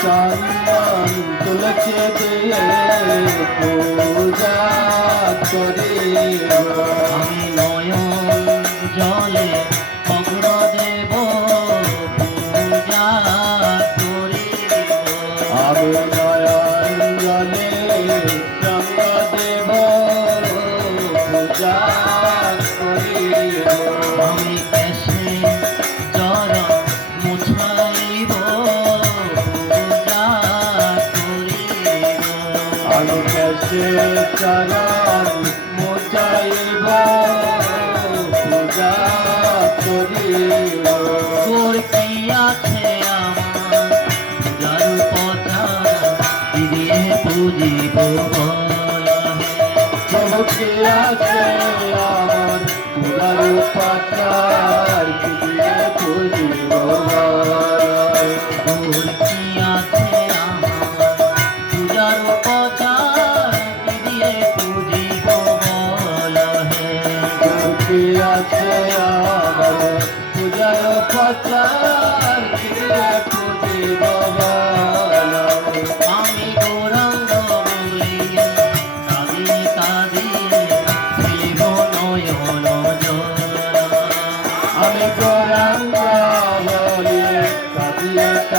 চন্দন তুলসী দিয়ে পূজা করিব। আমি নয়ন জলে অগ্র দেব পূজা করিব। আমি নয়ন জলে সঙ্গ দেব পূজা করিব। আমি কেশে চরণ মুছাইব পূজা করিব। আমি কেশে চরণ মুছাইব পূজা করিব। তোর কি আছে আমার পূজার পথা দিয়ে পুজিব বল হে। প্রভু কি আছে আমার পূজার পাচার দিয়ে পুজিব বল। তোর কি আছে আমার পূজার পথা দিয়ে পুজিব বল হে। কি আছে আমার পূজার পাচার দিয়ে পুজিব বল। আমি গৌরাঙ্গ বলিয়া কাঁদিয়ে কাঁদিয়ে ফেলিব নয়ন জল। আমি গৌরাঙ্গ বলিয়ে কাঁদিয়ে